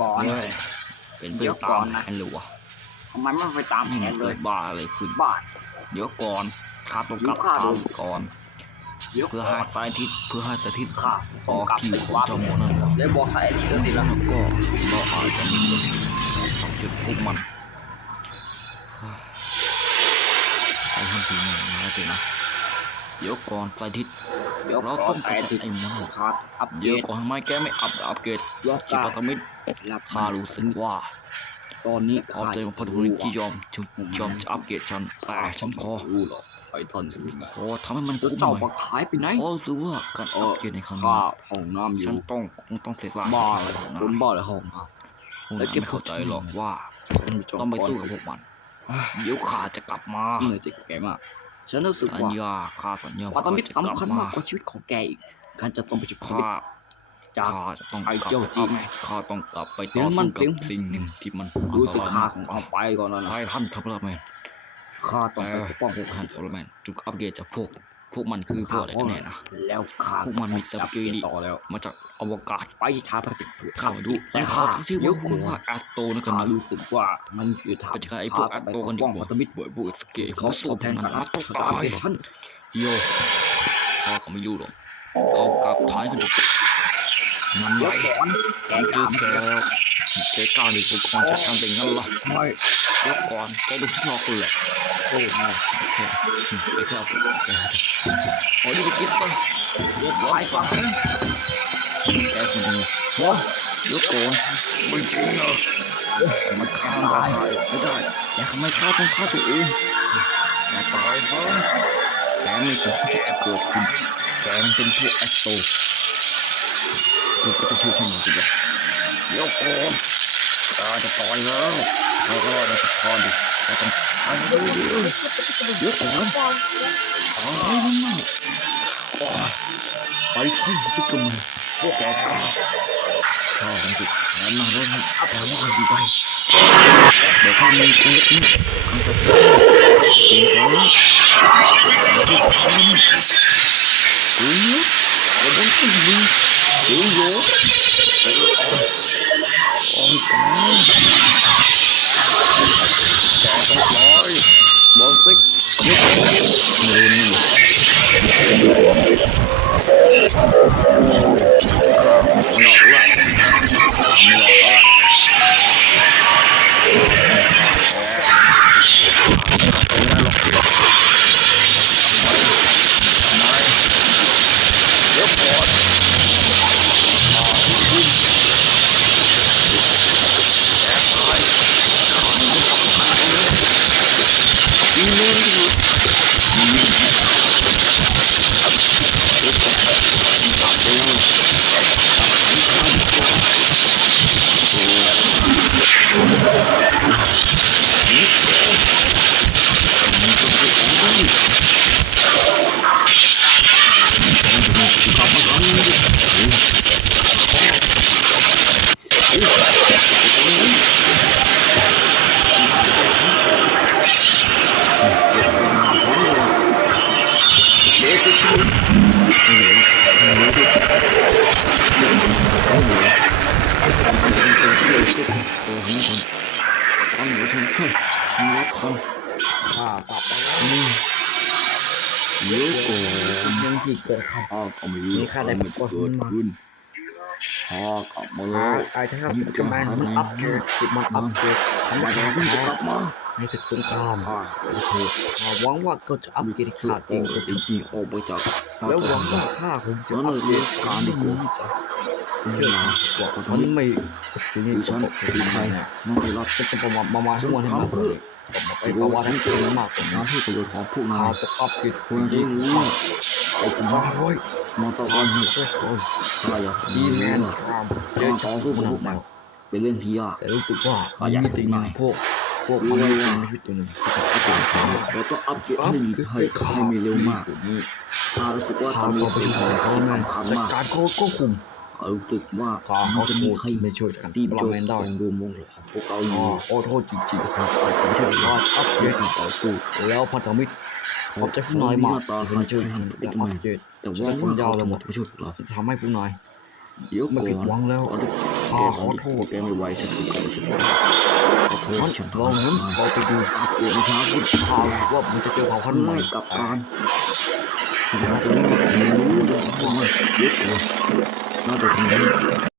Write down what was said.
ก่อน เป็นไปตามแผนหรือวะ ทำไมไม่ไปตามแผ นี่มัน นเล เกิ ย ดบ้าอะไรขึ้น บ้า เดี๋ยวก่อนข้าต้องกลับ ข้า ทา ดู งก่อน เดี๋ยว เพื่อ ก่อ ให้ น สายทิศเพื่อให้สายทิศ ข้า อ ต้อง อก กลับ คิว ไป ของ วัด เจ้าหมอนั่นแหละ แล้วบอกสายที่ก็สิแล้ว แล้วก็เราอาจจะมีคนต้องจุดพวกมันไอ้ทำทีมันมาสินะเดี๋ยวก่อนสายทิศ เดี๋ยว เรา ขอ ต้อง สาย ไป ที่ ไอ้มัน ขาดอัปเด เดี๋ยว ต ก่อนทำไมแกไม่อัปเกรด ยอด จิ กา ปาตมิตร รับ ข้ารู้สึกว่า ตอนนี้ พอ ข้า เจอพันธุนิที่ยอมจะอัปเกรดฉันแต่ฉันขอ รู้หรอกไอ้ท่านจะมี ขอทำให้มัน แล้ว คุ้มห เจ้า น่อย มาขายไปไหน เพราะรู้สึกว่าการอัปเกรดในครั้งนี้ ข้าห้องน้ำอยู่ ฉันต้องเสียสละ บ้า ให้ เลย เขานะ คนบ้าเลยห้องน้ พวกนั้นไม่เข้าใจหรอกว่า ำ ต้องไปสู้กับพวกมัน เดี๋ยวข้าจะกลับมา ที่เลยจะแกมากฉันรู้สึก สัญ ว่า ญาข้าสัญญา ความมิตร จะก สำ ลับ คัญ มาม ากกว่าชีวิตของแกอีกการจะต้องไปชุบชีวิต ข้า จาก ข้าจะต้อง ไอ้ กลับ เจ้าจริง ข้าต้องกลับไป เสี ต่ ย อง มั สู้ นเสียง กับสิ่งหนึ่งที่มัน รู้สึก อันต ข้าร ย ของ มาก เอาไปก่อนแล้วนะ ไททันทัพเลอร์แมน ข้าต้องไปปกป้องพวก ท่า ท่าน น ทัพเลอร์แมนจุกอัปเกรดจากพวกมันคือพวกอะไรกันแน่นะ แล้วข้า พวกมันมีสกิลดี ต่อแล้ว มาจากอวกาศ ไปที่ท้าประติดเถื่อน ข้าดูแต่ข้าชื่อว่าแอสโตนะกัน ข้า นะ รู้สึกว่ามันคือท้า ไปจัดการไอ้พวกแอสโตกันดีกว่า พันธมิตร บ่อยพวกสเกต เขา เขา สู้ สู้ แท แท น น กั กัน น อา อา ต้ ต้ อ อง ง ตา ตาย ย ท่าน โยเขาไม่รู้หรอกเอากลับท้ายกันดินั่น เดี๋ ไง ยวก่อนแก ฉันเจอแกแล้วแกกล้าดิบุกคอนจัดการเป็นงั้นเหรอ ไม่ เดี๋ยวก่อนแกดูข้างนอกคุณแหละ โอ้ไม่ แค่ไปแค่เอาโอ้ยไปกินซะเดี๋ยวร้อยซะแกคนนี้วะเดี๋ยวก่อนไม่จริงเหรอมันฆ่าตายไม่ได้แกทำไมฆ่าต้องฆ่าตัวเองแกตายซะแกไม่สมควรที่จะเกิดขึ้นแกมันเป็นพวกแอสโตกูก็จะเชื่อฉันหมดเลยเดี๋ยวก่อนแกจะตายแล้วเราก็รอดมาสักตอนดิแกต้องตายดูดิเดี๋ยวก่อนอะไรนั่นไปท่องพิกมันพวกแกกล้าข้าของจิตแอนมาแล้วแปลว่าดีไปเดี๋ยวข้ามีกูนี่ข้าจะเสียงเขาที่ทำกูเอาบนขึ้นมึงกูโยโอ้ยแกต้องลอยบอลติ๊กนี่นี่ไม่หลอกละไม่หลอกละเดี๋ยวก่อนยิงเล่นอยู่ข้ากลับมาแล้ว เดี๋ยวก่อน เรื่องที่เกิดขึ้น ข้าก็ไม่รู้ นี่ข้าได้ มันเกิดขึ้นข้ากลับมาแล้ว ไอ้ท่านกำลังมันอัปเกรดมันอัปเกรดทำไม แต่ ถึ เพิ่ง ง จะ จะ ก ก ลั ลั บบ มา ในศึกสงครามโอเคหวังว่าเขาจะอัปเกรด คือ ขาด อ เอง อกจริงๆออกไปจาก แล้วหวังว่าข้าคงจะอัปเกรดการดีกว่าเชื่อว่าฉันไม่ทีนี้ฉันเป็นใครเนี่ย น้องไปรับ ก็จะประมาณทุกวันให้มากเลยไปประวัติให้เป็นมากกว่า น้า นั้น ที่ประโยชน์ของพวกนา ข้าย จะอัปเกรด ควรจะรู้ว่าไอ้คุณ จ้าร้อย มาต่อกันเหตุ โอ้ย ข้าอยาก ดี รู้ แมน ว่า ข้าม การต่อสู้กับพวกมันเป็นเรื่องที่ยาก แต่รู้สึกว่ามีสิ่งหนึ่งพวกมันมีชีวิตตัวหนึ่ง เราต้องอัปเกรดให้มีเร็วมากกว่านี้ข้ารู้สึกว่า ทา จะ ง มี ต่อไป สิ่ง ของเขา ที่ เนี่ย สำคัญมาก การควบคุม ข้ารู้สึกว่า ข้า มั เขา นจะ จะ มี มี ใคร ไม่ช่วยกัน ตี ป โจ ระ ท มาณ ย์ ได้ ของรวมวงของพวกเราอ อ๋อยู่ โทษจริงๆครับอาจจะไม่ใช่ว่าอัปเกรดต่อสู้แล้วพันธมิตรเขาจะผู้น้อยมากจะไม่ช่วยกันอัปเกรด แต่ว่า ผมยาวเลยหมด ไม่ช่วยเรา จะทำให้ผู้น้อย เดี๋ยว ไม่ ก่ ผิดหวั อน งแล้ว เราต้อง ข้าขอโทษ แกไม่ไหวฉันขอโทษขอโทษ งั้น ฉัน เรางั้นเราไปดู เกิดช้าขึ้น ข่าวว่ามันจะเจอเผ่าพันธุ์ใหม่ ไม่กลับการเราจะไม่รู้จะว่ามันเยอะกว่าน่าจะถึง